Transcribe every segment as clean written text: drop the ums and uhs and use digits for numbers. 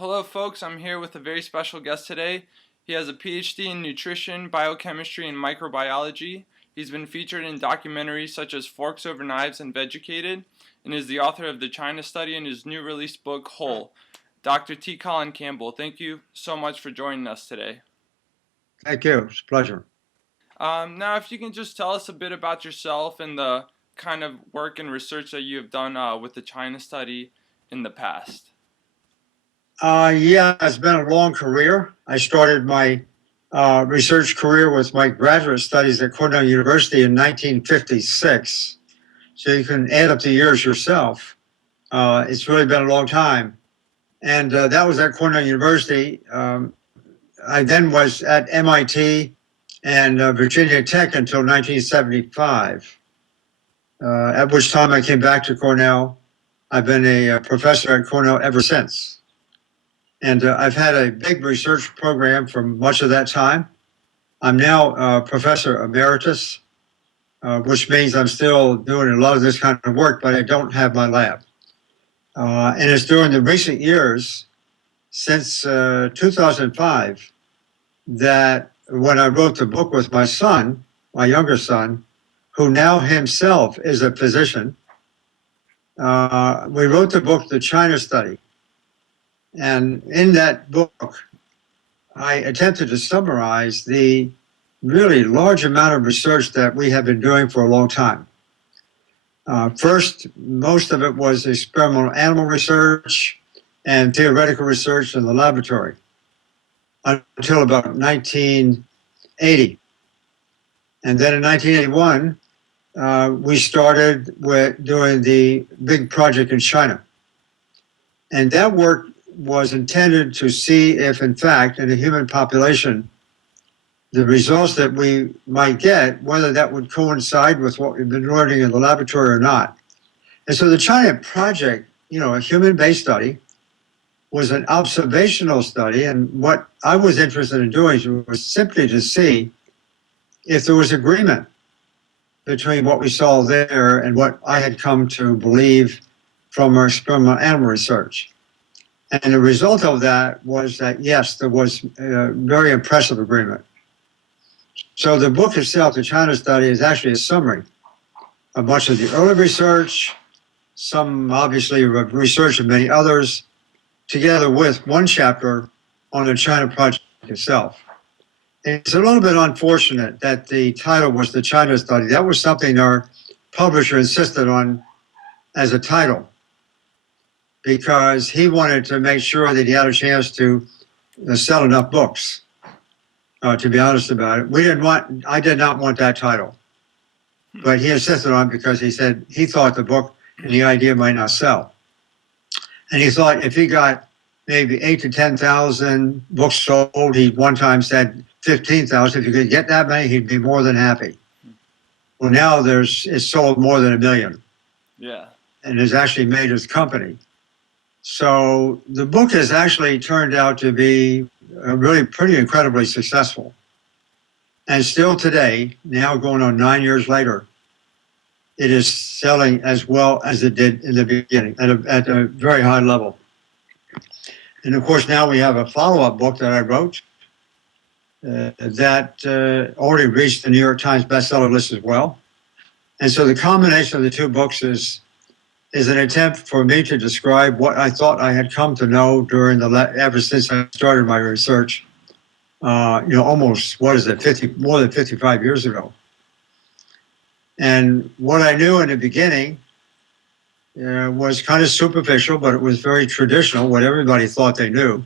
Hello, folks. I'm here with a very special guest today. He has a PhD in nutrition, biochemistry, and microbiology. He's been featured in documentaries such as Forks Over Knives and Vegucated, and is the author of the China Study and his new released book, Whole. Dr. T. Colin Campbell, thank you so much for joining us today. Thank you. It's a pleasure. Now, if you can just tell us a bit about yourself and the kind of work and research that you have done with the China Study in the past. Yeah, it's been a long career. I started my research career with my graduate studies at Cornell University in 1956. So you can add up the years yourself. It's really been a long time. And that was at Cornell University. I then was at MIT and Virginia Tech until 1975, at which time I came back to Cornell. I've been a professor at Cornell ever since. And I've had a big research program for much of that time. I'm now professor emeritus, which means I'm still doing a lot of this kind of work, but I don't have my lab. And it's during the recent years, since 2005, that when I wrote the book with my son, my younger son, who now himself is a physician, we wrote the book, The China Study. And in that book, I attempted to summarize the really large amount of research that we have been doing for a long time. First, most of it was experimental animal research and theoretical research in the laboratory until about 1980. And then in 1981, we started with doing the big project in China. And that work was intended to see if, in fact, in the human population, the results that we might get, whether that would coincide with what we've been learning in the laboratory or not. And so the China project, a human-based study, was an observational study. And what I was interested in doing was simply to see if there was agreement between what we saw there and what I had come to believe from our experimental animal research. And the result of that was that, yes, there was very impressive agreement. So the book itself, The China Study, is actually a summary of much of the early research, some obviously research of many others, together with one chapter on the China project itself. It's a little bit unfortunate that the title was The China Study. That was something our publisher insisted on as a title, because he wanted to make sure that he had a chance to sell enough books, to be honest about it. I did not want that title, but he insisted on it because he said he thought the book and the idea might not sell. And he thought if he got maybe 8,000 to 10,000 books sold, he one time said 15,000, if he could get that many, he'd be more than happy. Well, now it's sold more than 1 million. Yeah. And has actually made his company. So the book has actually turned out to be really pretty incredibly successful. And still today, now going on 9 years later, it is selling as well as it did in the beginning at a very high level. And of course, now we have a follow-up book that I wrote that already reached the New York Times bestseller list as well. And so the combination of the two books is an attempt for me to describe what I thought I had come to know ever since I started my research, almost, more than 55 years ago. And what I knew in the beginning was kind of superficial, but it was very traditional, what everybody thought they knew.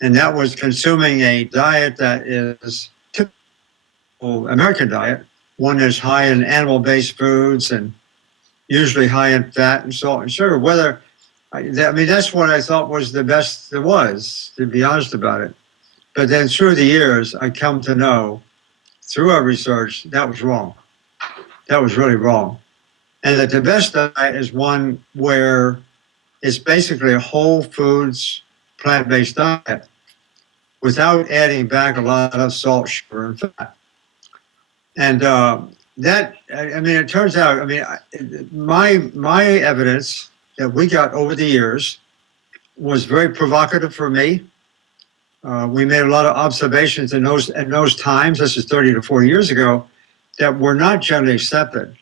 And that was consuming a diet that is typical American diet, one that's high in animal-based foods and usually high in fat and salt and sugar. That's what I thought was the best there was, to be honest about it. But then through the years, I come to know, through our research, that was wrong. That was really wrong. And that the best diet is one where it's basically a whole foods, plant-based diet without adding back a lot of salt, sugar, and fat. And it turns out, my evidence that we got over the years was very provocative for me. We made a lot of observations in those times, this is 30 to 40 years ago, that were not generally accepted.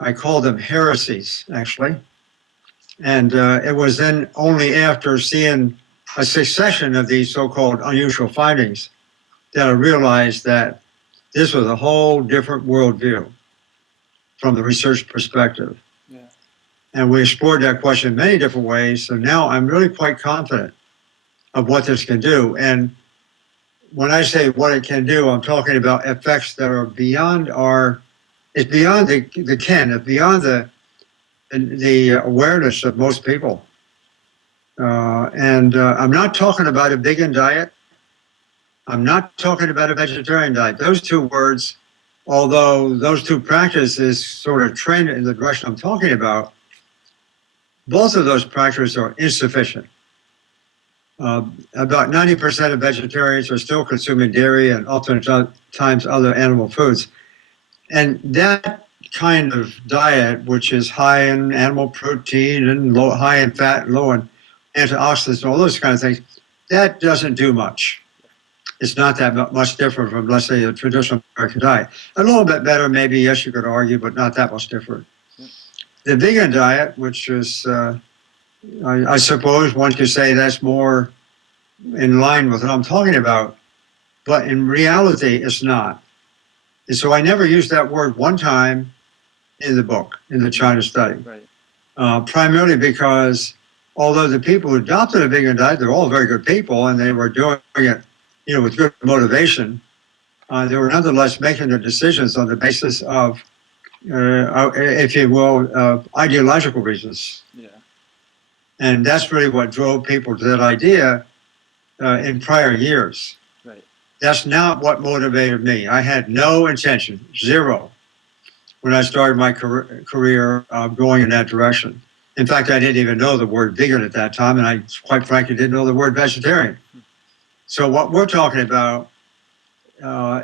I call them heresies, actually. And it was then only after seeing a succession of these so-called unusual findings that I realized that this was a whole different worldview from the research perspective. Yeah. And we explored that question in many different ways. So now I'm really quite confident of what this can do. And when I say what it can do, I'm talking about effects that are beyond it's beyond the ken, it's beyond the awareness of most people. I'm not talking about a vegan diet. I'm not talking about a vegetarian diet. Those two words, although those two practices sort of trend in the direction I'm talking about, both of those practices are insufficient. About 90% of vegetarians are still consuming dairy and oftentimes other animal foods. And that kind of diet, which is high in animal protein and high in fat, low in antioxidants, and all those kind of things, that doesn't do much. It's not that much different from, let's say, a traditional American diet. A little bit better, maybe, yes, you could argue, but not that much different. The vegan diet, which is, I suppose one could say that's more in line with what I'm talking about, but in reality, it's not. And so I never used that word one time in the book, in the China study, Right. Primarily because although the people who adopted a vegan diet, they're all very good people and they were doing it, with good motivation, they were nonetheless making their decisions on the basis of, if you will, ideological reasons. Yeah. And that's really what drove people to that idea in prior years. Right. That's not what motivated me. I had no intention, zero, when I started my career going in that direction. In fact, I didn't even know the word vegan at that time, and I quite frankly didn't know the word vegetarian. So what we're talking about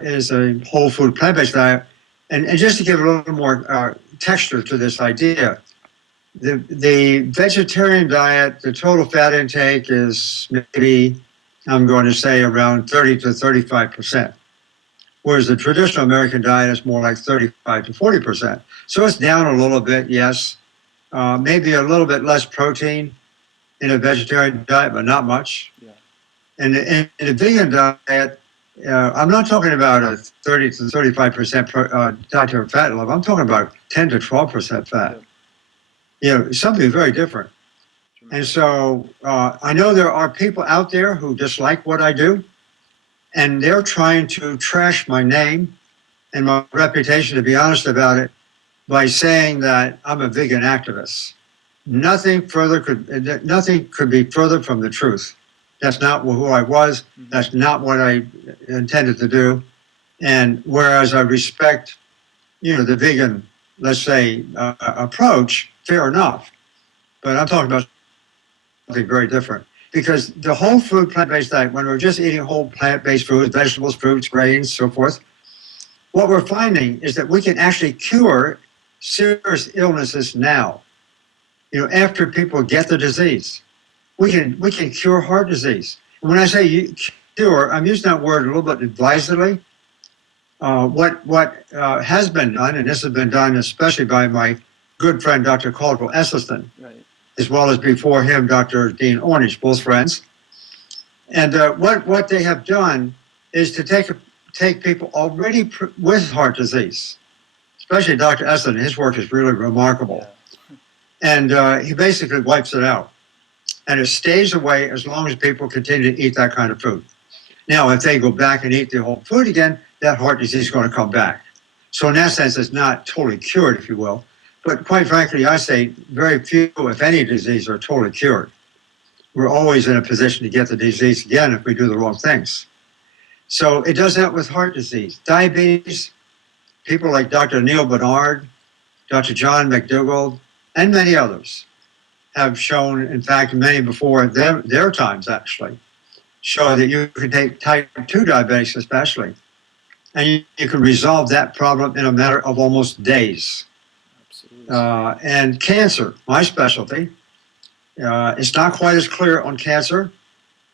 is a whole food plant-based diet. And just to give a little more texture to this idea, the vegetarian diet, the total fat intake is maybe, I'm going to say, around 30 to 35%, whereas the traditional American diet is more like 35 to 40%. So it's down a little bit, yes. Maybe a little bit less protein in a vegetarian diet, but not much. Yeah. And in a vegan diet, I'm not talking about a 30 to 35% dietary fat level. I'm talking about 10 to 12% fat. Something very different. And so I know there are people out there who dislike what I do, and they're trying to trash my name and my reputation, to be honest about it, by saying that I'm a vegan activist. Nothing could be further from the truth. That's not who I was. That's not what I intended to do. And whereas I respect, the vegan, let's say, approach, fair enough. But I'm talking about something very different. Because the whole food plant-based diet, when we're just eating whole plant-based foods, vegetables, fruits, grains, so forth, what we're finding is that we can actually cure serious illnesses now. After people get the disease, we can cure heart disease. And when I say cure, I'm using that word a little bit advisedly. What has been done, and this has been done especially by my good friend Dr. Caldwell Esselstyn, Right. as well as before him Dr. Dean Ornish, both friends. And what they have done is to take people already with heart disease, especially Dr. Esselstyn. His work is really remarkable. Yeah. And he basically wipes it out. And it stays away as long as people continue to eat that kind of food. Now, if they go back and eat the whole food again, that heart disease is going to come back. So in that sense, it's not totally cured, if you will. But quite frankly, I say very few, if any, diseases are totally cured. We're always in a position to get the disease again if we do the wrong things. So it does that with heart disease. Diabetes, people like Dr. Neil Barnard, Dr. John McDougall, and many others have shown, in fact, many before their times actually, show that you can take type 2 diabetics especially, and you can resolve that problem in a matter of almost days. Absolutely. And cancer, my specialty, It's not quite as clear on cancer,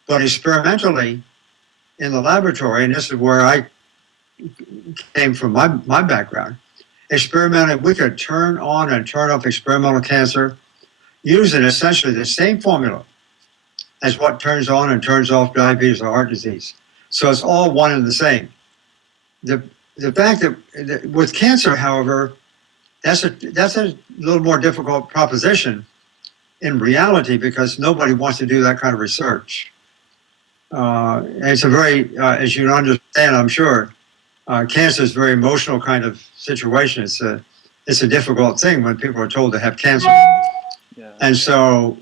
but experimentally in the laboratory, and this is where I came from my background, experimentally, we could turn on and turn off experimental cancer using essentially the same formula as what turns on and turns off diabetes or heart disease. So it's all one and the same. The fact that with cancer, however, that's a little more difficult proposition in reality because nobody wants to do that kind of research. It's a very, as you understand, I'm sure, cancer is a very emotional kind of situation. It's a difficult thing when people are told to have cancer. Yeah. And so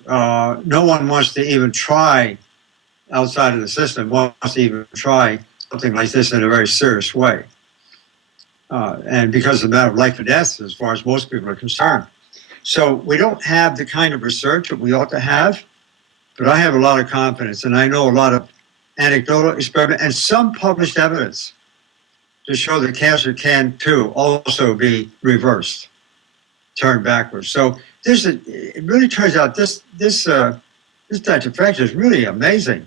no one wants to even try outside of the system, wants to even try something like this in a very serious way. And because of the matter of life and death, as far as most people are concerned. So we don't have the kind of research that we ought to have, but I have a lot of confidence, and I know a lot of anecdotal experiment and some published evidence to show that cancer can too also be reversed, turned backwards. So it really turns out this type of factor is really amazing.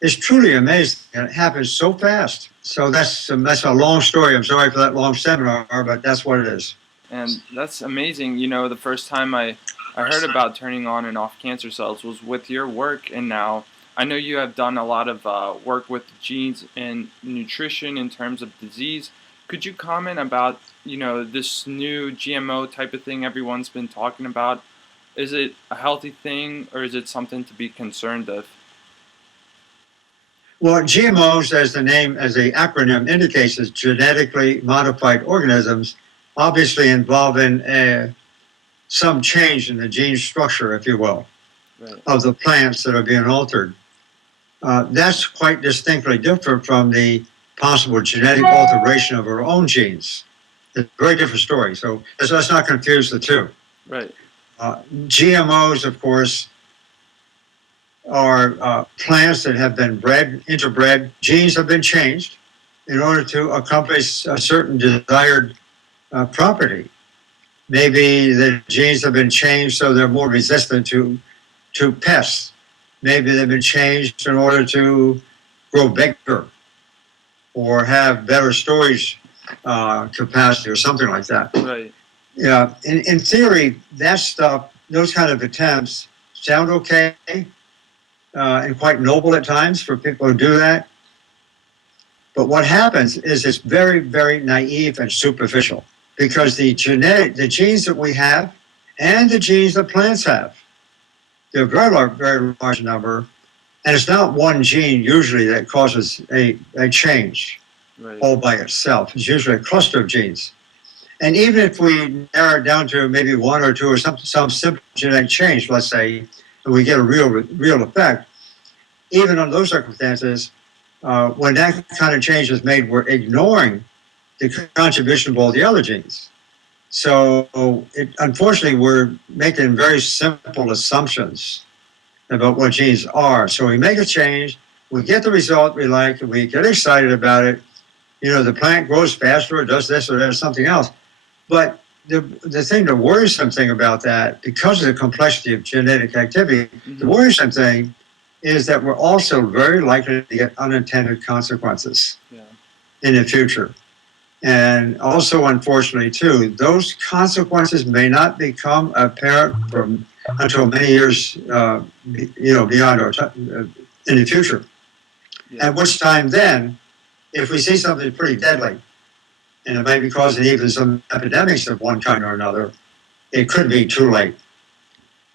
It's truly amazing, and it happens so fast. So that's a long story. I'm sorry for that long seminar, but that's what it is. And that's amazing. You know, the first time I heard about turning on and off cancer cells was with your work, and now I know you have done a lot of work with genes and nutrition in terms of disease. Could you comment about, you know, this new GMO type of thing everyone's been talking about? Is it a healthy thing, or is it something to be concerned of? Well, GMOs, as the acronym indicates, is genetically modified organisms, obviously involving some change in the gene structure, if you will, Right. of the plants that are being altered. That's quite distinctly different from the possible genetic alteration of our own genes. It's a very different story. So let's not confuse the two. Right. GMOs, of course, are plants that have been interbred. Genes have been changed in order to accomplish a certain desired property. Maybe the genes have been changed so they're more resistant to pests. Maybe they've been changed in order to grow bigger or have better storage capacity or something like that. Right. Yeah, in theory, that stuff, those kind of attempts sound okay and quite noble at times for people who do that. But what happens is it's very, very naive and superficial because the genes that we have and the genes that plants have, they're a very large number, and it's not one gene usually that causes a change Right. all by itself. It's usually a cluster of genes. And even if we narrow it down to maybe one or two or some simple genetic change, let's say, and we get a real effect, even under those circumstances, when that kind of change is made, we're ignoring the contribution of all the other genes. So unfortunately, we're making very simple assumptions about what genes are. So we make a change, we get the result we like, we get excited about it. You know, the plant grows faster, it does this or does something else. But the worrisome thing about that, because of the complexity of genetic activity, the worrisome thing is that we're also very likely to get unintended consequences in the future. And also, unfortunately, too, those consequences may not become apparent until many years, beyond in the future. Yeah. At which time, then, if we see something pretty deadly, and it may be causing even some epidemics of one kind or another, it could be too late.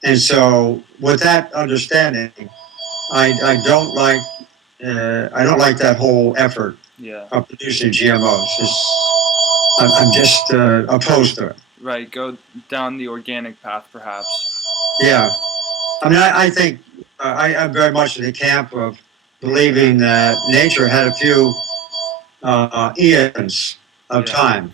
And so, with that understanding, I don't like that whole effort of producing GMOs. I'm just opposed to it. Right. Go down the organic path, perhaps. Yeah. I mean, I think I'm very much in the camp of believing that nature had a few eons of time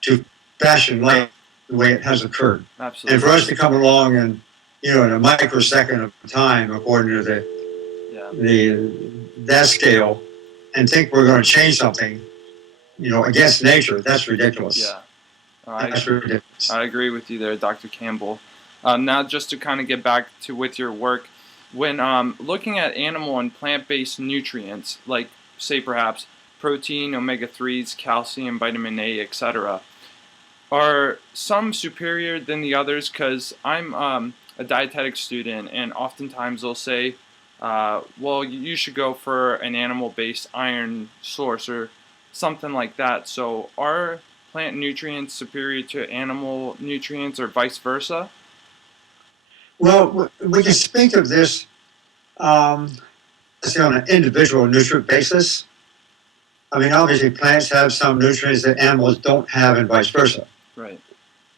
to fashion life the way it has occurred. Absolutely. And for us to come along and, in a microsecond of time, according to that scale, and think we're going to change something, against nature, that's ridiculous. Yeah. That's ridiculous. I agree with you there, Dr. Campbell. Now, just to kind of get back to with your work, when looking at animal and plant-based nutrients, like say perhaps protein, omega-3s, calcium, vitamin A, etc., are some superior than the others? Because I'm a dietetic student, and oftentimes they'll say, well, you should go for an animal-based iron source or something like that. So are plant nutrients superior to animal nutrients or vice versa? Well, we can speak of this um, say on an individual nutrient basis. I mean, obviously, plants have some nutrients that animals don't have, and vice versa. Right.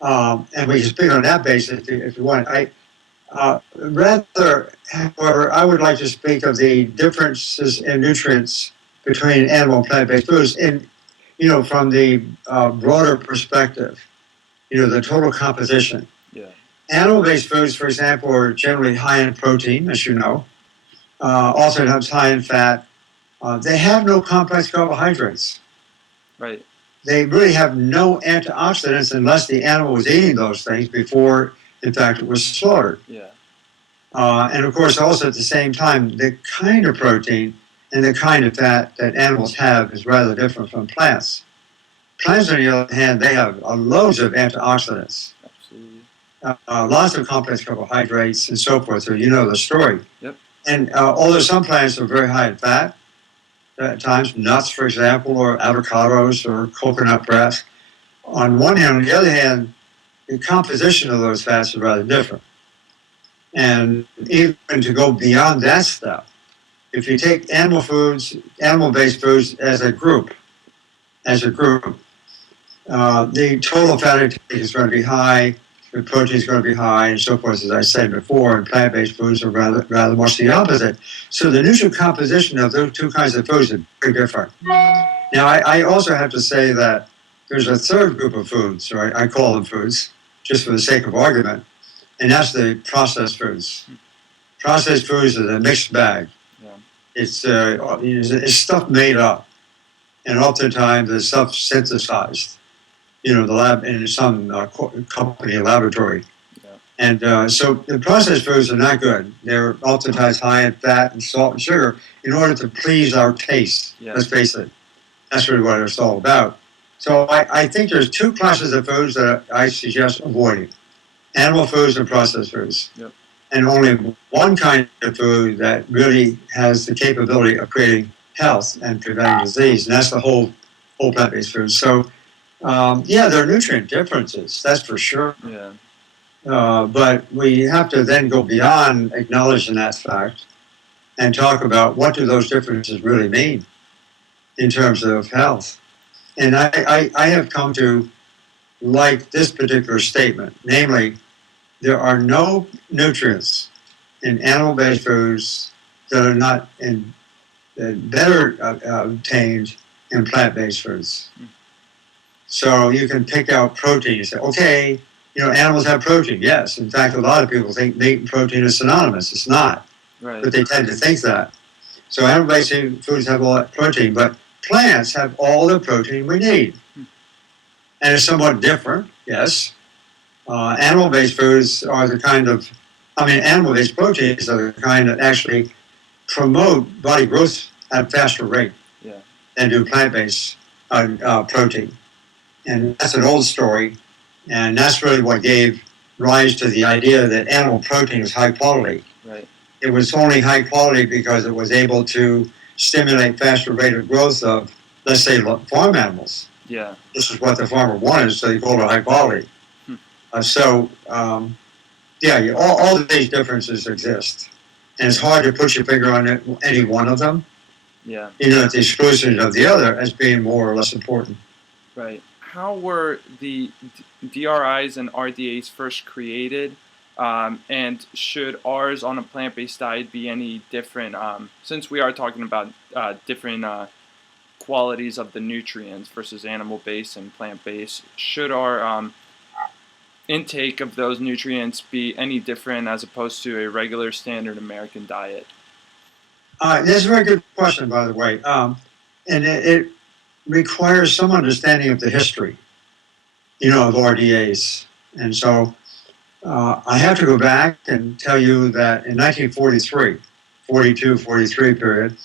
And we can speak on that basis if you want. Rather, however, I would like to speak of the differences in nutrients between animal and plant-based foods, in from the broader perspective. The total composition. Yeah. Animal-based foods, for example, are generally high in protein, as you know. Oftentimes high in fat. They have no complex carbohydrates. Right. They really have no antioxidants unless the animal was eating those things before, in fact, it was slaughtered. Yeah. And of course, also at the same time, the kind of protein and the kind of fat that animals have is rather different from plants. Plants, on the other hand, they have loads of antioxidants, Absolutely. lots of complex carbohydrates, and so forth. So you know the story. Yep. And although some plants are very high in fat, at times nuts, for example, or avocados or coconut breast, on one hand, on the other hand, the composition of those fats is rather different. And even to go beyond that step, if you take animal-based foods as a group, the total fat intake is going to be high, the protein is going to be high, and so forth, as I said before, and plant-based foods are rather much the opposite. So the nutrient composition of those two kinds of foods is very different. Now, I also have to say that there's a third group of foods, or I call them foods, just for the sake of argument, and that's the processed foods. Processed foods is a mixed bag. Yeah. It's stuff made up, and oftentimes it's stuff synthesized. The lab in some company laboratory. Yeah. And so the processed foods are not good. They're oftentimes high in fat and salt and sugar in order to please our taste. Yeah. Let's face it. That's really what it's all about. So I think there's two classes of foods that I suggest avoiding. Animal foods and processed foods. Yep. And only one kind of food that really has the capability of creating health and preventing disease, and that's the whole plant-based foods. So there are nutrient differences, that's for sure. Yeah. But we have to then go beyond acknowledging that fact and talk about what do those differences really mean in terms of health. And I have come to like this particular statement, namely, there are no nutrients in animal-based foods that are not better obtained in plant-based foods. So you can pick out protein. You say, okay, animals have protein. Yes. In fact, a lot of people think meat and protein is synonymous. It's not. Right. But they tend to think that. So animal-based foods have all that protein, but plants have all the protein we need. And it's somewhat different, yes. Animal-based foods are animal-based proteins are the kind that actually promote body growth at a faster rate than do plant-based protein. And that's an old story, and that's really what gave rise to the idea that animal protein is high quality. Right. It was only high quality because it was able to stimulate faster rate of growth of, let's say, farm animals. Yeah. This is what the farmer wanted, so they called it high quality. All of these differences exist, and it's hard to put your finger on any one of them. Yeah. At the exclusion of the other as being more or less important. Right. How were the DRIs and RDAs first created? And should ours on a plant-based diet be any different? Since we are talking about different qualities of the nutrients versus animal-based and plant-based, should our intake of those nutrients be any different as opposed to a regular standard American diet? That's a very good question, by the way. And it requires some understanding of the history, of RDAs. And so I have to go back and tell you that in 1943, 42, 43 period,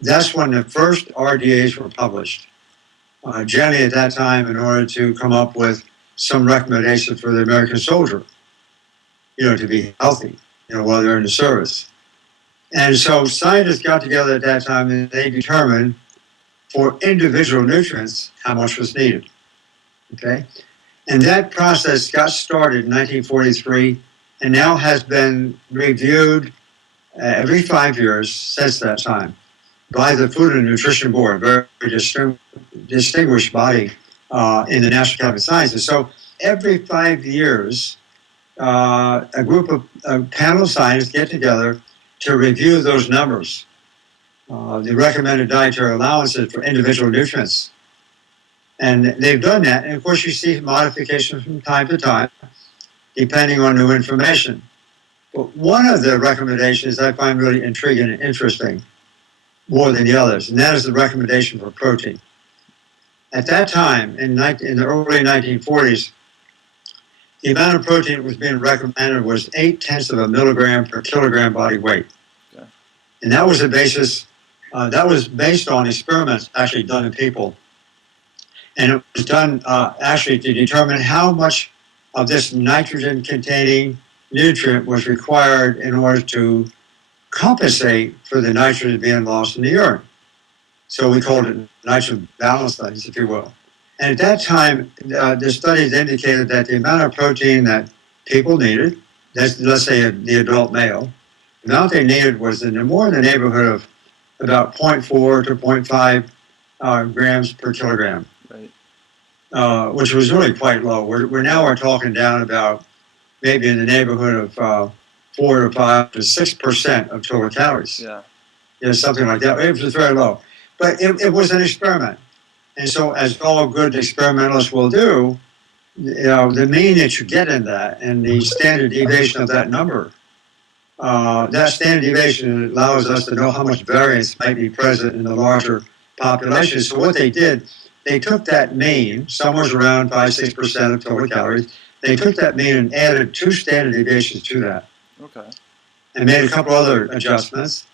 that's when the first RDAs were published. Generally at that time, in order to come up with some recommendations for the American soldier, to be healthy, while they're in the service. And so scientists got together at that time and they determined for individual nutrients how much was needed. Okay? And that process got started in 1943 and now has been reviewed every 5 years since that time by the Food and Nutrition Board, a very distinguished body in the National Academy of Sciences. So every 5 years, a group of panel of scientists get together to review those numbers, the recommended dietary allowances for individual nutrients. And they've done that. And of course, you see modifications from time to time, depending on new information. But one of the recommendations I find really intriguing and interesting, more than the others, and that is the recommendation for protein. At that time, in the early 1940s, the amount of protein that was being recommended was 0.8 of a milligram per kilogram body weight. Okay. And that was the basis, that was based on experiments actually done in people. And it was done actually to determine how much of this nitrogen-containing nutrient was required in order to compensate for the nitrogen being lost in the urine. So we called it nitrogen balance studies, if you will. And at that time, the studies indicated that the amount of protein that people needed, let's say the adult male, the amount they needed was more in the neighborhood of about 0.4 to 0.5 grams per kilogram, right. Which was really quite low. We're now talking down about maybe in the neighborhood of 4 to 5 to 6% of total calories. Yeah, something like that. It was very low. But it was an experiment. And so, as all good experimentalists will do, the mean that you get in that and the standard deviation of that number, that standard deviation allows us to know how much variance might be present in the larger population. So what they did, they took that mean, somewhere around 5-6% of total calories, they took that mean and added 2 standard deviations to that. Okay. And made a couple other adjustments.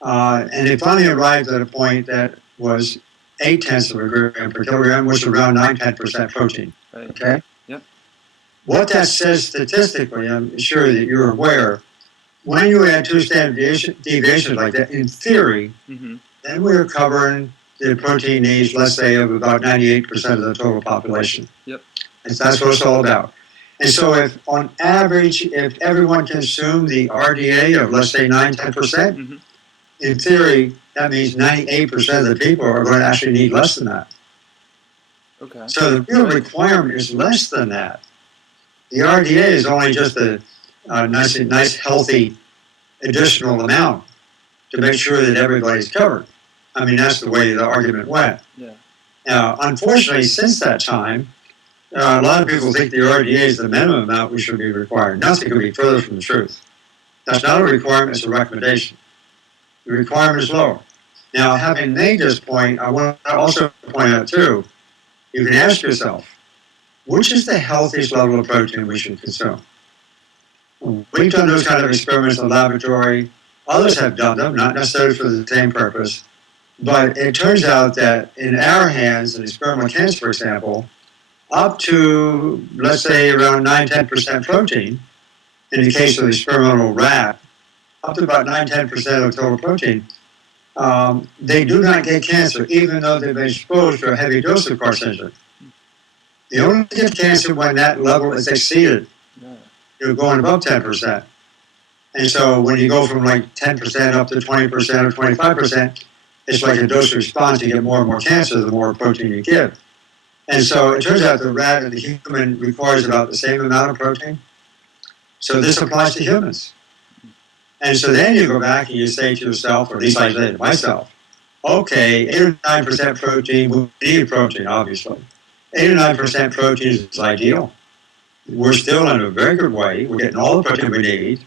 And they finally arrived at a point that was 0.8 of a gram per kilogram, which is around 9-10% protein. Right. Okay? Yep. What that says statistically, I'm sure that you're aware, when you add 2 standard deviations like that, in theory, then we're covering the protein needs, let's say, of about 98% of the total population. Yep. And that's what it's all about. And so if, on average, if everyone consumed the RDA of, let's say, 9-10%, in theory, that means 98% of the people are going to actually need less than that. Okay. So the real requirement is less than that. The RDA is only just a nice, healthy additional amount to make sure that everybody's covered. I mean, that's the way the argument went. Yeah. Now, unfortunately, since that time, a lot of people think the RDA is the minimum amount we should be required. Nothing could be further from the truth. That's not a requirement, it's a recommendation. The requirement is lower. Now, having made this point, I want to also point out, too, you can ask yourself, which is the healthiest level of protein we should consume? We've done those kind of experiments in the laboratory. Others have done them, not necessarily for the same purpose. But it turns out that in our hands, in experimental cancer, for example, up to, let's say, around 9-10% protein, in the case of the experimental rat, up to about 9-10% of total protein, they do not get cancer, even though they've been exposed to a heavy dose of carcinogen. They only get cancer when that level is exceeded. You're going above 10%. And so when you go from like 10% up to 20% or 25%, it's like a dose response. You get more and more cancer the more protein you give. And so it turns out the rat and the human requires about the same amount of protein. So this applies to humans. And so then you go back and you say to yourself, or at least I say to myself, okay, 8 or 9% protein, we need protein, obviously. 8 or 9% protein is ideal. We're still in a very good way. We're getting all the protein we need.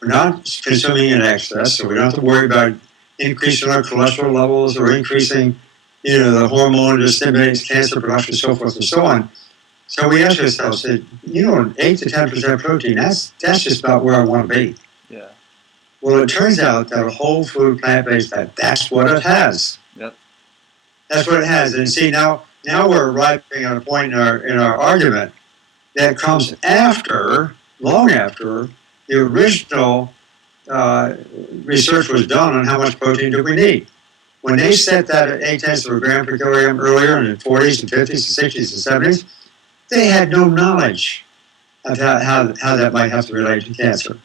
We're not consuming in excess, so we don't have to worry about increasing our cholesterol levels or increasing, the hormone that stimulates cancer production, so forth and so on. So we ask ourselves, 8 to 10% protein, that's just about where I want to be. Yeah. Well, it turns out that a whole food plant-based diet, that's what it has. Yep. That's what it has. And see, now we're arriving at a point in our argument that comes after, long after, the original research was done on how much protein do we need. When they set that at 8 tenths of a gram per kilogram earlier in the 40s and 50s and 60s and 70s, they had no knowledge of how that might have to relate to cancer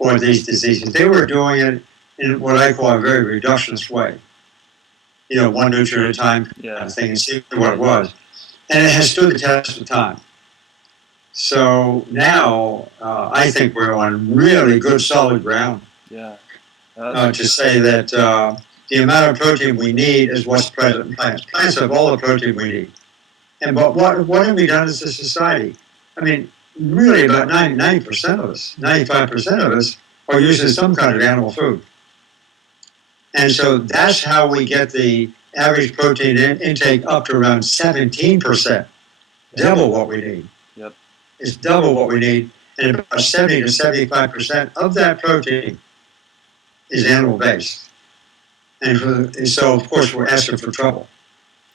or these diseases. They were doing it in what I call a very reductionist way. One nutrient at a time kind of thing and see what it was. And it has stood the test of time. So now I think we're on really good solid ground to say that the amount of protein we need is what's present in plants. Plants have all the protein we need. But what have we done as a society? I mean, really about 90% of us, 95% of us are using some kind of animal food. And so that's how we get the average protein intake up to around 17%, double what we need. Yep. It's double what we need, and about 70 to 75% of that protein is animal-based. And so, of course, we're asking for trouble.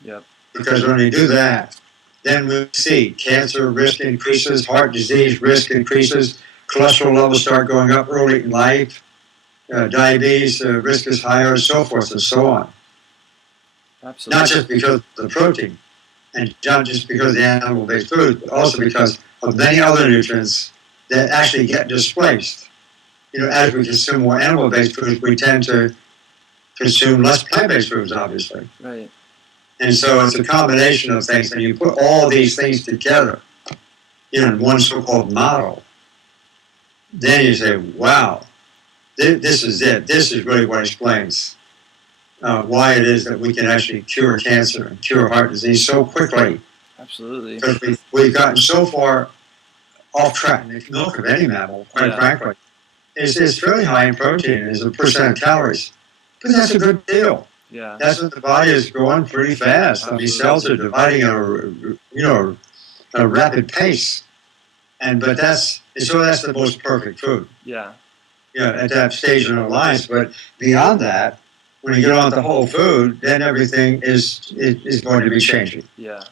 Yep. Because when we do that, then we see cancer risk increases, heart disease risk increases, cholesterol levels start going up early in life, diabetes risk is higher, and so forth and so on. Absolutely. Not just because of the protein, and not just because of the animal-based food, but also because of many other nutrients that actually get displaced. As we consume more animal-based foods, we tend to consume less plant-based foods, obviously. Right. And so it's a combination of things, and you put all these things together in one so-called model. Then you say, wow, this is it. This is really what explains why it is that we can actually cure cancer and cure heart disease so quickly. Absolutely. Because we've gotten so far off track. And the milk of any mammal, quite frankly, is fairly high in protein as a percent of calories. But that's a good deal. Yeah. That's when the body is growing pretty fast. Absolutely. These cells are dividing at a rapid pace. But that's the most perfect food. Yeah. At that stage in our lives. But beyond that, when you get on to whole food, then everything is going to be changing. Yeah.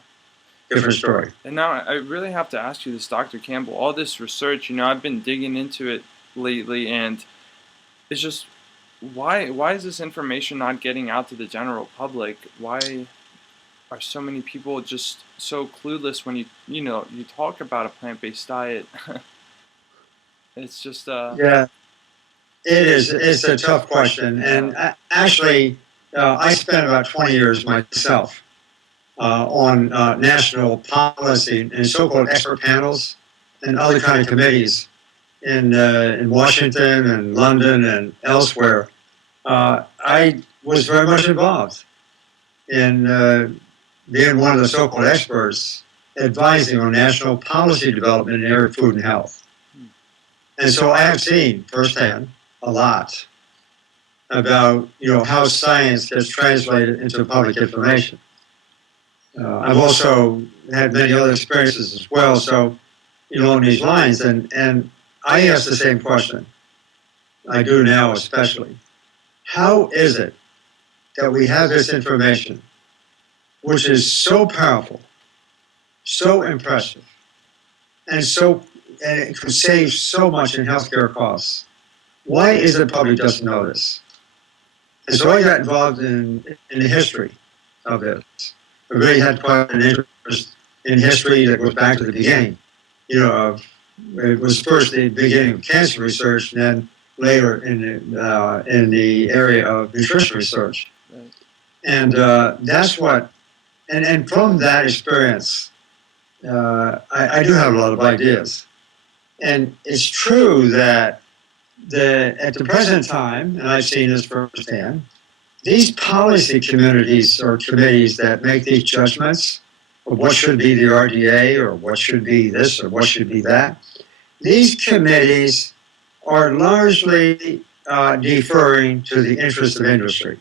Different story. And now I really have to ask you this, Dr. Campbell, all this research, I've been digging into it lately, and it's just, why is this information not getting out to the general public? Why are so many people just so clueless when you talk about a plant-based diet? It's just yeah, it is. It's a tough question, and actually, I spent about 20 years myself on national policy and so-called expert panels and other kind of committees in Washington and London and elsewhere. I was very much involved in being one of the so-called experts advising on national policy development in the area of food and health. And so I have seen firsthand a lot about how science gets translated into public information. I've also had many other experiences as well, so along these lines, and I ask the same question. I do now especially. How is it that we have this information, which is so powerful, so impressive, and it could save so much in healthcare costs? Why is it the public doesn't know this? And so I got involved in the history of this. I really had quite an interest in history that goes back to the beginning. It was first the beginning of cancer research, and then later in the area of nutrition research. Right. And that's what, and from that experience, I do have a lot of ideas. And it's true that at the present time, and I've seen this firsthand, these policy communities or committees that make these judgments of what should be the RDA or what should be this or what should be that, these committees are largely deferring to the interests of industry.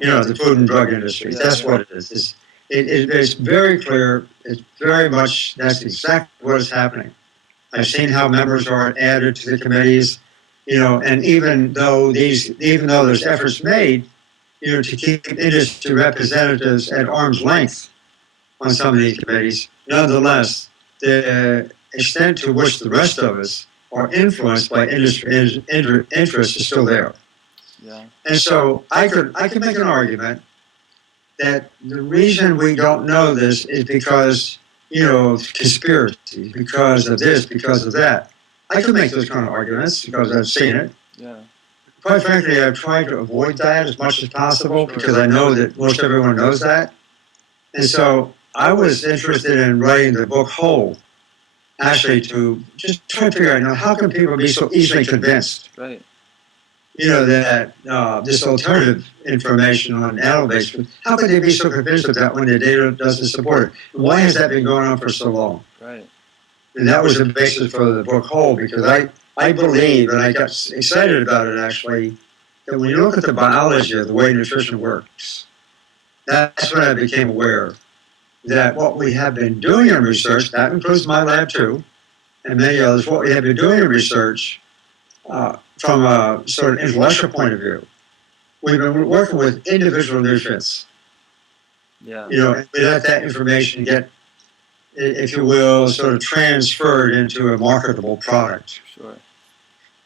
The food and drug industry. That's what it is. It's very clear. It's very much, that's exactly what is happening. I've seen how members are added to the committees, and even though there's efforts made, to keep industry representatives at arm's length on some of these committees, nonetheless, the extent to which the rest of us are influenced by industry interest is still there. Yeah. And so I could make an argument that the reason we don't know this is because, conspiracy, because of this, because of that. I could make those kind of arguments because I've seen it. Yeah. Quite frankly, I've tried to avoid that as much as possible because I know that most everyone knows that. And so I was interested in writing the book whole, actually, to just try to figure out, how can people be so easily convinced? Right. That this alternative information on animal-based food, how could they be so convinced of that when the data doesn't support it? Why has that been going on for so long? Right. And that was the basis for the book whole, because I believe, and I got excited about it actually, that when you look at the biology of the way nutrition works, that's when I became aware that what we have been doing in research, that includes my lab too, and many others, what we have been doing in research from a sort of intellectual point of view, we've been working with individual nutrients. Yeah. And we let that information get, if you will, sort of transferred into a marketable product. Sure.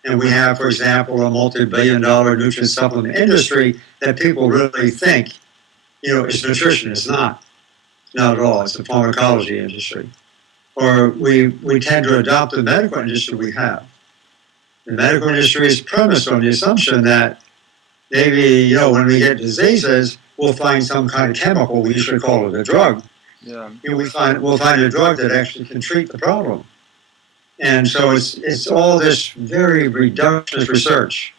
And we have, for example, a multi-billion-dollar nutrient supplement industry that people really think, is nutrition. It's not. Not at all. It's a pharmacology industry. Or we tend to adopt the medical industry we have. The medical industry is premised on the assumption that maybe, when we get diseases, we'll find some kind of chemical, we usually call it a drug. Yeah. We'll find a drug that actually can treat the problem. And so it's all this very reductionist research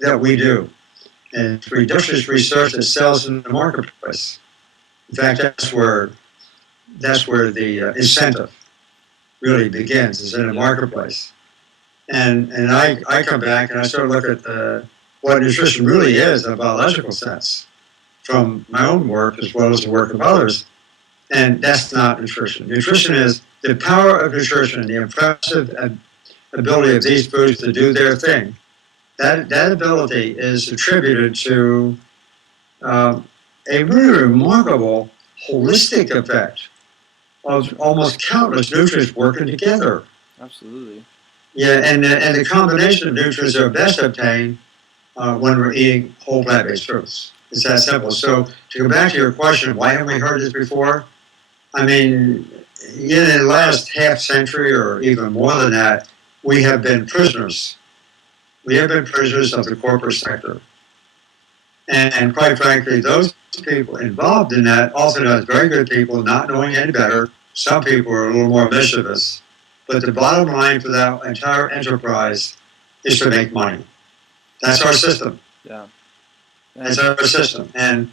that we do. And it's reductionist research that sells in the marketplace. In fact, that's where the incentive really begins, is in the marketplace. And I come back and I sort of look at what nutrition really is in a biological sense from my own work as well as the work of others. And that's not nutrition. Nutrition is the power of nutrition, the impressive ability of these foods to do their thing. That ability is attributed to a really remarkable holistic effect of almost countless nutrients working together. Absolutely. Yeah, and the combination of nutrients are best obtained when we're eating whole plant-based foods. It's that simple. So to go back to your question, why haven't we heard this before? I mean, in the last half century or even more than that, we have been prisoners. We have been prisoners of the corporate sector. And quite frankly, those people involved in that, oftentimes very good people, not knowing any better. Some people are a little more mischievous. But the bottom line for that entire enterprise is to make money. That's our system. Yeah. That's our system. And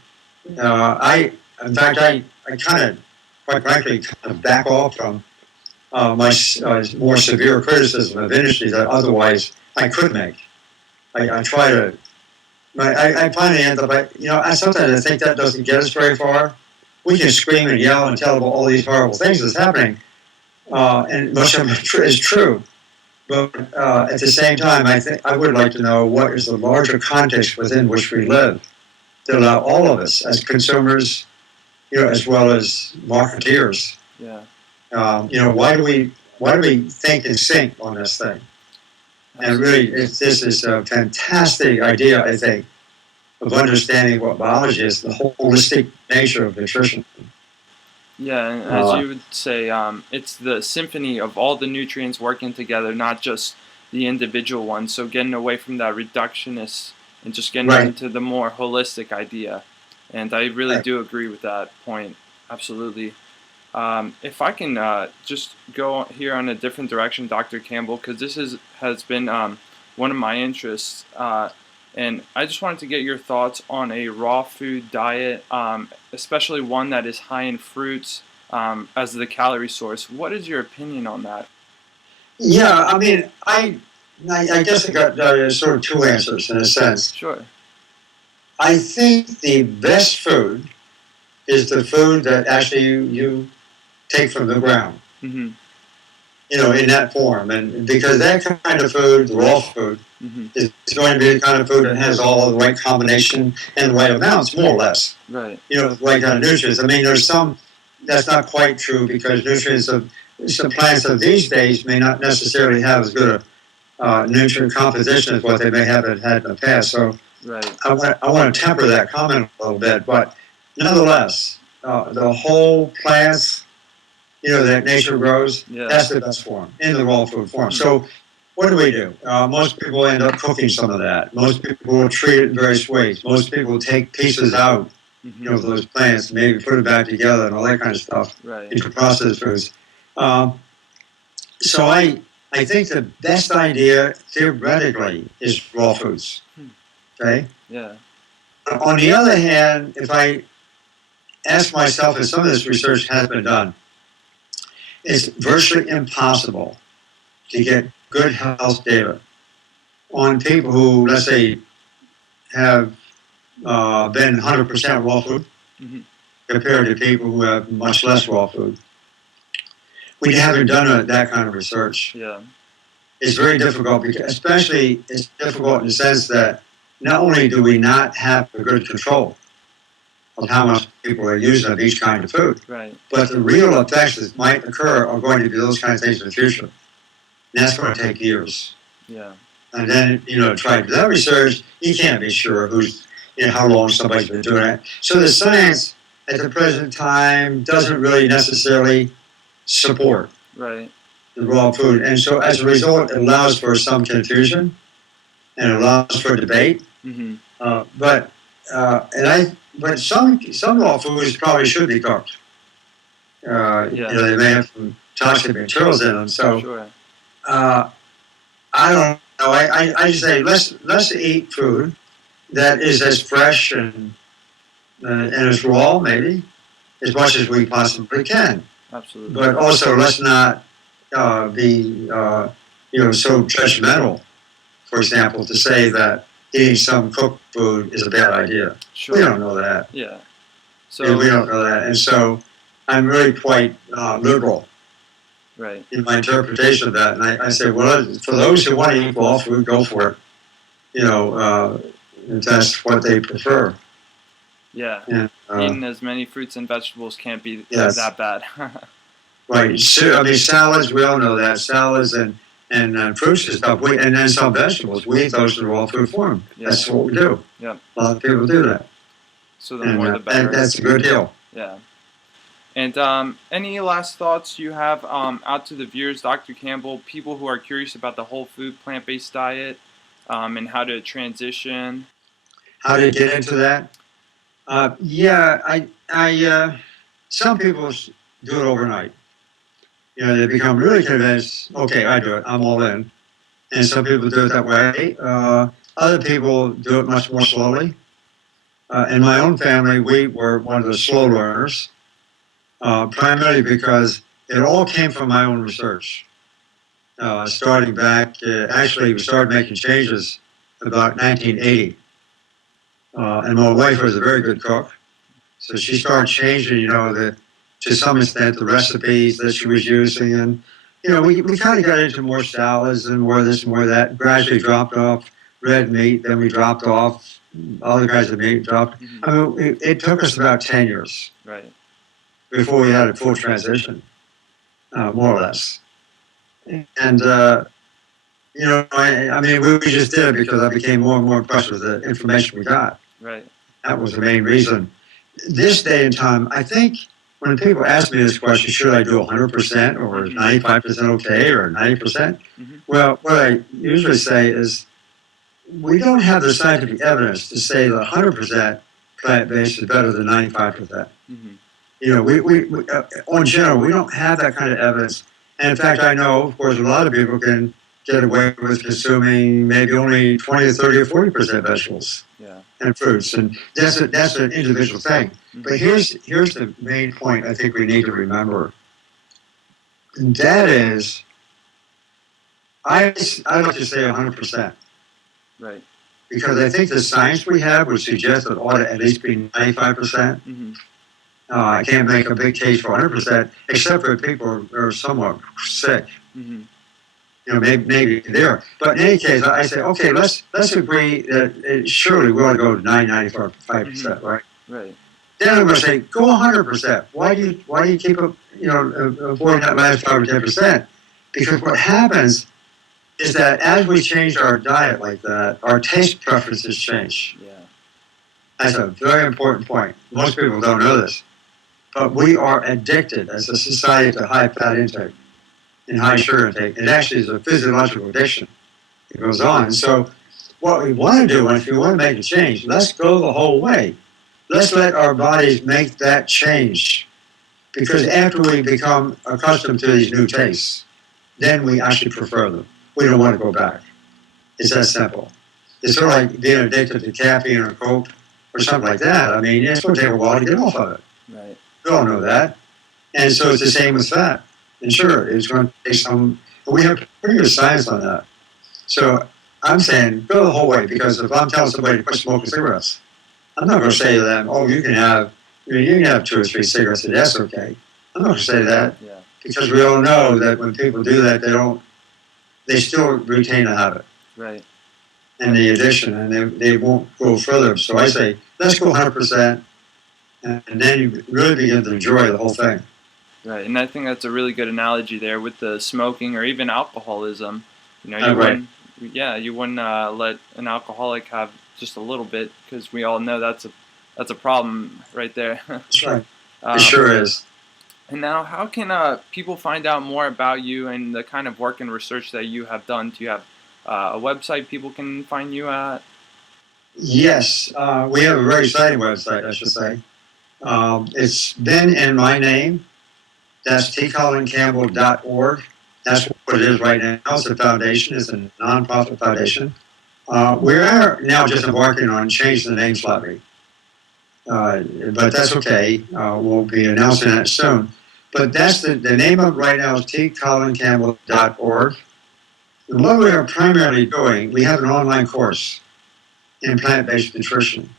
I kind of, quite frankly, back off from my more severe criticism of industry that otherwise I could make. I try to, I finally end up, sometimes I think that doesn't get us very far. We can scream and yell and tell about all these horrible things that's happening, and much of it is true. But at the same time, I would like to know what is the larger context within which we live to allow all of us as consumers, as well as marketeers. Yeah. Why do we think and sync on this thing? And really, this is a fantastic idea, I think, of understanding what biology is, the holistic nature of nutrition. Yeah, and as you would say, it's the symphony of all the nutrients working together, not just the individual ones. So getting away from that reductionist and just getting into the more holistic idea. And I really do agree with that point. Absolutely. If I can just go here on a different direction, Dr. Campbell, because this has been one of my interests. And I just wanted to get your thoughts on a raw food diet, especially one that is high in fruits as the calorie source. What is your opinion on that? Yeah, I mean, I guess I got sort of two answers in a sense. Sure. I think the best food is the food that actually you take from the ground, Mm-hmm. in that form. And because that kind of food, the raw food, Mm-hmm. is going to be the kind of food that has all the right combination and the right amounts, more or less. Right. The right kind of nutrients. I mean, there's some that's not quite true because nutrients of some plants of these days may not necessarily have as good a nutrient composition as what they may have had in the past. So Right. I want to temper that comment a little bit, but nonetheless, the whole plants, that nature grows, Yeah. that's the best form in the raw food form. So what do? Most people end up cooking some of that. Most people will treat it in various ways. Most people take pieces out, Mm-hmm. of those plants, maybe put it back together and all that kind of stuff Right. into processed foods. So I think the best idea theoretically is raw foods. Okay. Yeah. On the other hand, if I ask myself, and some of this research has been done, it's virtually impossible to get good health data on people who, let's say, have been 100% raw food Mm-hmm. compared to people who have much less raw food. We haven't done that kind of research. Yeah. It's very difficult, because especially it's difficult in the sense that not only do we not have a good control of how much people are using of each kind of food, Right. but the real effects that might occur are going to be those kind of things in the future. And that's going to take years. Yeah. And then, try to do that research, you can't be sure how long somebody's been doing it. So the science at the present time doesn't really necessarily support Right. the raw food. And so as a result, it allows for some confusion and it allows for debate. Mm-hmm. But some raw foods probably should be cooked. They may have some toxic materials in them. So Sure. I don't know. I just say let's eat food that is as fresh and as raw, maybe, as much as we possibly can. Absolutely. But also, let's not be so judgmental. For example, to say that eating some cooked food is a bad idea. Sure. We don't know that. Yeah. So we don't know that, and so I'm really quite liberal. Right. In my interpretation of that, and I say, well, for those who want to eat raw food, go for it. If that's what they prefer. Yeah. And, eating as many fruits and vegetables can't be that bad. Right. So, I mean, salads, we all know that. Salads and fruits and stuff, and then some vegetables, we eat those in raw food form. Yeah. That's what we do. Yeah. A lot of people do that. So the more the better. And that's a good deal. Yeah. And any last thoughts you have out to the viewers, Dr. Campbell, people who are curious about the whole food plant-based diet and how to transition? How to get into that? Some people do it overnight. They become really convinced, okay, I do it, I'm all in. And some people do it that way. Other people do it much more slowly. In my own family, we were one of the slow learners, primarily because it all came from my own research. Starting back, actually, we started making changes about 1980. And my wife was a very good cook. So she started changing, to some extent, the recipes that she was using. And, we kind of got into more salads and more this and more that. Gradually dropped off red meat. Then we dropped off other kinds of meat. Mm-hmm. I mean, it took us about 10 years. Right. Before we had a full transition, more or less. And, I mean, we just did it because I became more and more impressed with the information we got. Right. That was the main reason. This day and time, I think when people ask me this question, should I do 100% or is 95% okay or 90%? Mm-hmm. Well, what I usually say is we don't have the scientific evidence to say that 100% plant-based is better than 95%. Mm-hmm. In general, we don't have that kind of evidence. And in fact, I know, of course, a lot of people can get away with consuming maybe only 20 or 30 or 40% vegetables and fruits. And that's an individual thing. Mm-hmm. But here's the main point I think we need to remember. And that is, I like to say 100%. Right. Because I think the science we have would suggest that it ought to at least be 95%. Mm-hmm. I can't make a big case for 100%, except for people who are somewhat sick. Mm-hmm. Maybe there. But in any case, I say, okay, let's agree that surely we ought to go to 95%, right? Right. Then I'm going to say, go 100%. Why do you keep avoiding that last 5 or 10%? Because what happens is that as we change our diet like that, our taste preferences change. Yeah. That's a very important point. Most people don't know this. But we are addicted as a society to high fat intake and high sugar intake. It actually is a physiological addiction. It goes on. And so what we want to do, and if we want to make a change, let's go the whole way. Let's let our bodies make that change. Because after we become accustomed to these new tastes, then we actually prefer them. We don't want to go back. It's that simple. It's sort of like being addicted to caffeine or Coke or something like that. I mean, it's going to take a while to get off of it. Right. We all know that. And so it's the same with fat. And sure, it's going to take some, but we have pretty good science on that. So I'm saying go the whole way, because if I'm telling somebody to quit smoking cigarettes, I'm not going to say to them, oh, you can have 2 or 3 cigarettes a day, that's okay. I'm not going to say that, Yeah. because we all know that when people do that, they still retain the habit. Right. And the addiction, and they won't go further. So I say, let's go 100%, and then you really begin to enjoy the whole thing. Right, and I think that's a really good analogy there with the smoking or even alcoholism. You know, Right. you wouldn't let an alcoholic have just a little bit, because we all know that's a problem right there. That's right. It sure is. And now, how can people find out more about you and the kind of work and research that you have done? Do you have a website people can find you at? Yes, we have a very exciting website, I should say. It's been in my name. That's tcolincampbell.org. That's what it is right now. It's a foundation. It's a nonprofit foundation. We are now just embarking on changing the name slightly. But that's okay. We'll be announcing that soon. But that's the name of it right now is tcolincampbell.org. And what we are primarily doing, we have an online course in plant-based nutrition.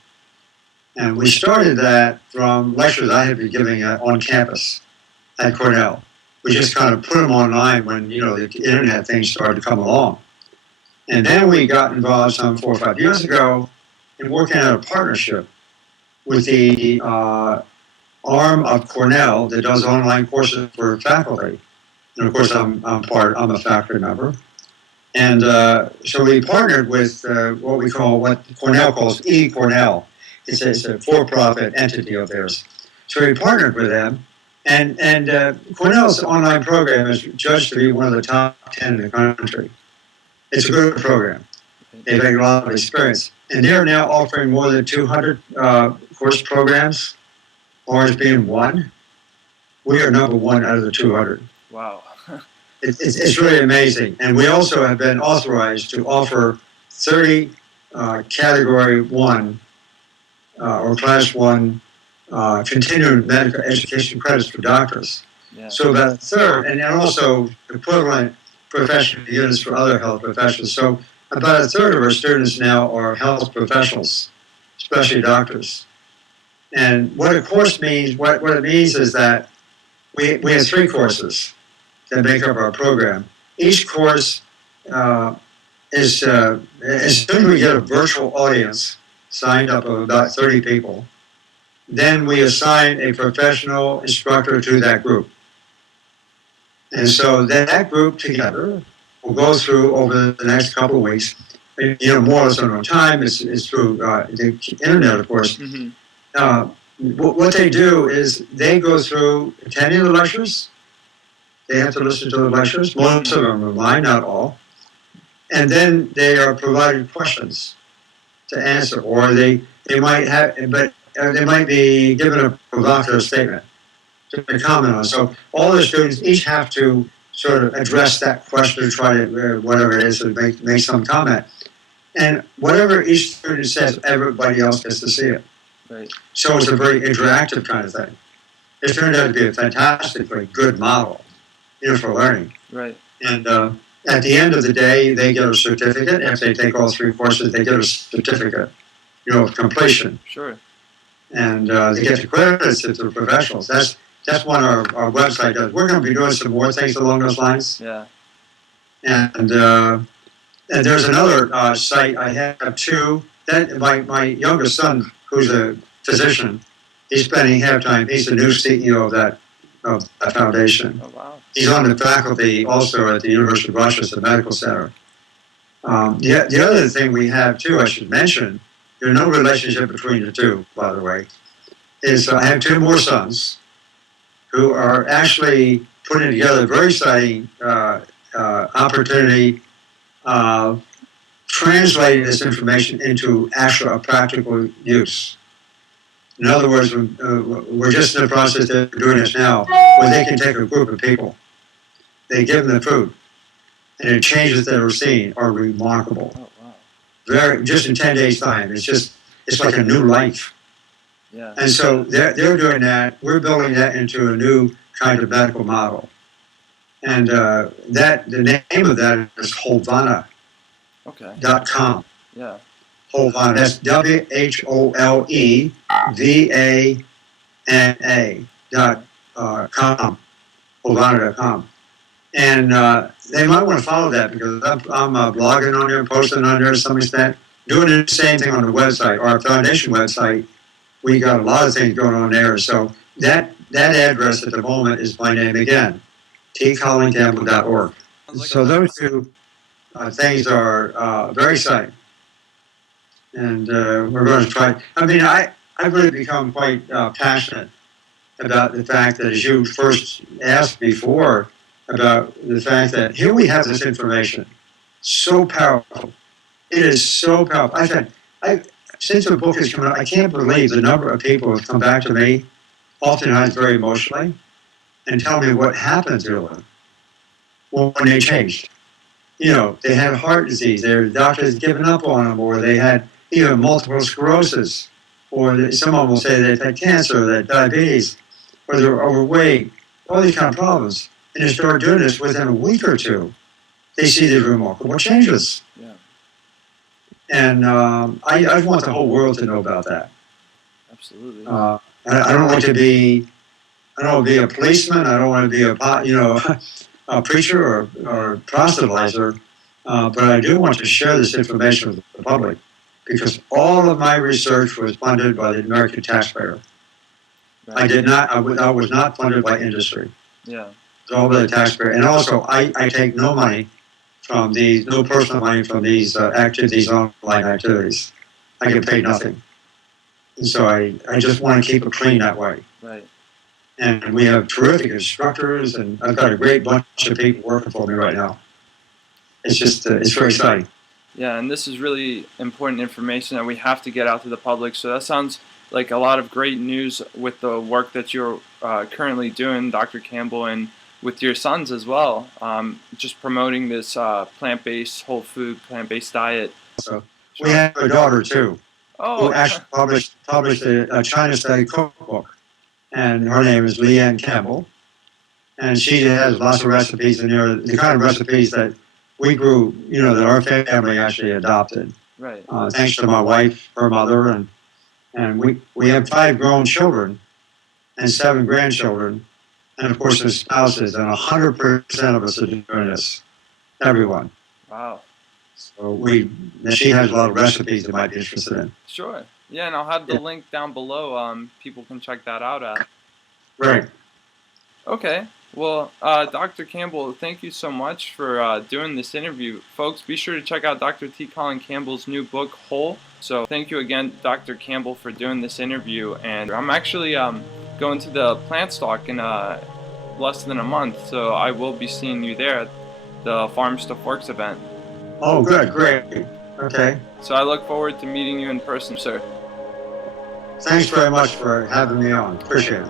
And we started that from lectures I had been giving on campus at Cornell. We just kind of put them online when, the internet things started to come along. And then we got involved some 4 or 5 years ago in working out a partnership with the arm of Cornell that does online courses for faculty. And of course, I'm a faculty member. And so we partnered with what Cornell calls eCornell. It's a for-profit entity of theirs. So we partnered with them. And Cornell's online program is judged to be one of the top 10 in the country. It's a good program. They've had a lot of experience. And they're now offering more than 200 course programs, ours being one. We are number 1 out of the 200. Wow. It's really amazing. And we also have been authorized to offer 30 Category 1 or Class 1 continuing medical education credits for doctors. Yeah. So about a third, and then also equivalent professional units for other health professionals. So about a third of our students now are health professionals, especially doctors. And what a course means, what it means is that we have 3 courses that make up our program. Each course is, as soon as we get a virtual audience signed up of about 30 people, then we assign a professional instructor to that group. And so that group together will go through over the next couple of weeks, more or less on time. It's through the internet, of course. Mm-hmm. What they do is they go through attending the lectures. They have to listen to the lectures. Most of them are mine, not all. And then they are provided questions to answer, or they might be given a provocative statement to comment on. So all the students each have to sort of address that question, try to, whatever it is, to make some comment. And whatever each student says, everybody else gets to see it. Right. So it's a very interactive kind of thing. It turned out to be a fantastically good model, for learning. Right. And at the end of the day, they get a certificate. If they take all 3 courses, they get a certificate, of completion. Sure. and they get the credits if they're professionals. That's one our website does. We're going to be doing some more things along those lines. Yeah. And there's another site I have too. That my youngest son, who's a physician, he's spending half time. He's the new CEO of that foundation. Oh, wow. He's on the faculty also at the University of Rochester Medical Center. The other thing we have too, I should mention, there's no relationship between the two, by the way, is I have two more sons who are actually putting together a very exciting opportunity of translating this information into actual practical use. In other words, we're just in the process of doing this now, where they can take a group of people, they give them the food, and the changes that are seen are remarkable. Oh, wow. Just in 10 days' time, it's like a new life. Yeah. And so they're doing that. We're building that into a new kind of medical model. And the name of that is Holvana.com. Okay. Yeah. Holvana. That's WHOLEVANA.com. Holvana.com. And they might want to follow that because I'm blogging on there, posting on there to some extent, doing the same thing on the website. Our foundation website, we got a lot of things going on there. So that address at the moment is my name again, tcolincampbell.org. So those two things are very exciting. And we're going to try. I mean, I've really become quite passionate about the fact that, as you first asked before, about the fact that here we have this information, so powerful. It is so powerful. Since the book has come out, I can't believe the number of people who have come back to me, oftentimes very emotionally, and tell me what happened to them when they changed. You know, they had heart disease, their doctors had given up on them, or they had even multiple sclerosis, or some of them will say they've had cancer, they had diabetes, or they're overweight, all these kind of problems. And they start doing this within a week or two. They see these remarkable changes. Yeah. And I want the whole world to know about that. Absolutely. I don't want to be a policeman. I don't want to be a preacher or proselytizer. But I do want to share this information with the public because all of my research was funded by the American taxpayer. Right. I was not funded by industry. Yeah. It's all by the taxpayer. And also, I take no money from no personal money from these online activities. I get paid nothing. And so I just want to keep it clean that way. Right. And we have terrific instructors, and I've got a great bunch of people working for me right now. It's just, it's very exciting. Yeah, and this is really important information that we have to get out to the public. So that sounds like a lot of great news with the work that you're currently doing, Dr. Campbell, and with your sons as well, just promoting this plant-based, whole food, plant-based diet. So we have a daughter too, Oh, who actually published a China study cookbook, and her name is Leanne Campbell, and she has lots of recipes in there, the kind of recipes that we grew, that our family actually adopted. right. Thanks to my wife, her mother, and we have 5 grown children and 7 grandchildren. And of course, their spouses, and 100% of us are doing this. Everyone. Wow. So she has a lot of recipes that might be interested in. Sure. Yeah, and I'll have the link down below. People can check that out at. Right. Okay. Well, Dr. Campbell, thank you so much for doing this interview. Folks, be sure to check out Dr. T. Colin Campbell's new book, Whole. So thank you again, Dr. Campbell, for doing this interview. And I'm actually going to the plant stalk in less than a month, so I will be seeing you there at the Farm Stuff Works event. Oh, good, great. Okay. So I look forward to meeting you in person, sir. Thanks very much for having me on. Appreciate it.